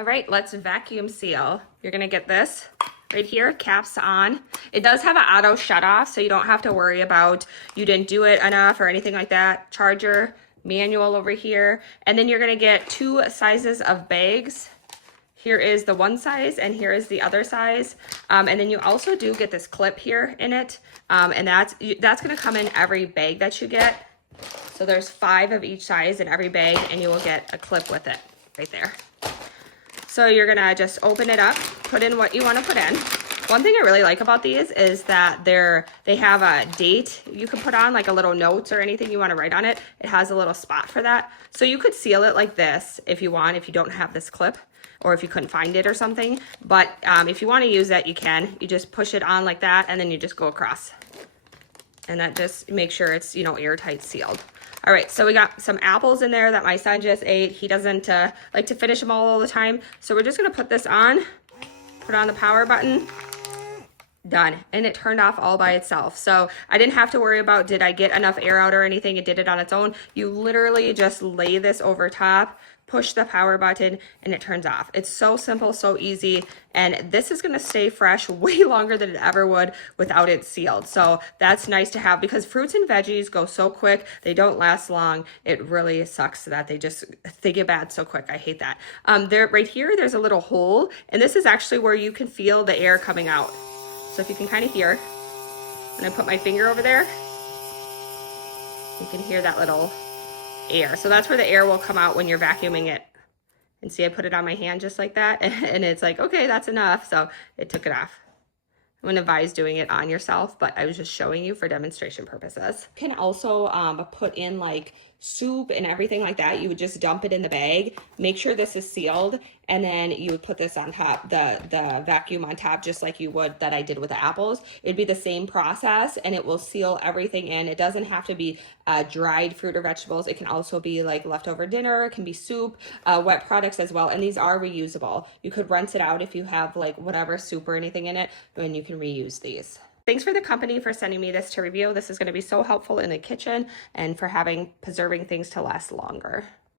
All right, let's vacuum seal. You're gonna get this right here, caps on. It does have an auto shut off, so you don't have to worry about you didn't do it enough or anything like that. Charger, manual over here. And then you're gonna get 2 sizes of bags. Here is the one size and here is the other size. And then you also do get this clip here in it. And that's gonna come in every bag that you get. So there's 5 of each size in every bag and you will get a clip with it right there. So you're gonna just open it up, put in what you wanna put in. One thing I really like about these is that they have a date you can put on, like a little notes or anything you wanna write on it. It has a little spot for that. So you could seal it like this if you want, if you don't have this clip or if you couldn't find it or something. But if you wanna use that, you can. You just push it on like that and then you just go across. And that just makes sure it's, you know, airtight sealed. All right, so we got some apples in there that my son just ate. He doesn't like to finish them all the time. So we're just gonna put this on, put on the power button, done. And it turned off all by itself. So I didn't have to worry about, did I get enough air out or anything? It did it on its own. You literally just lay this over top, push the power button, and it turns off. It's so simple, so easy, and this is gonna stay fresh way longer than it ever would without it sealed. So that's nice to have because fruits and veggies go so quick, they don't last long. It really sucks that they get bad so quick. I hate that. Right here, there's a little hole, and this is actually where you can feel the air coming out. So if you can kind of hear, when I put my finger over there, you can hear that little air. So that's where the air will come out when you're vacuuming it. And see, I put it on my hand just like that, and it's like, okay, that's enough. So it took it off. I wouldn't advise doing it on yourself, but I was just showing you for demonstration purposes. You can also put in like soup and everything like that. You would just dump it in the bag, make sure this is sealed, and then you would put this on top, the vacuum on top, just like you would that I did with the apples. It'd be the same process and it will seal everything in. It doesn't have to be dried fruit or vegetables. It can also be like leftover dinner, it can be soup, wet products as well. And these are reusable. You could rinse it out if you have like whatever soup or anything in it, and you can reuse these. Thanks for the company for sending me this to review. This is going to be so helpful in the kitchen and for preserving things to last longer.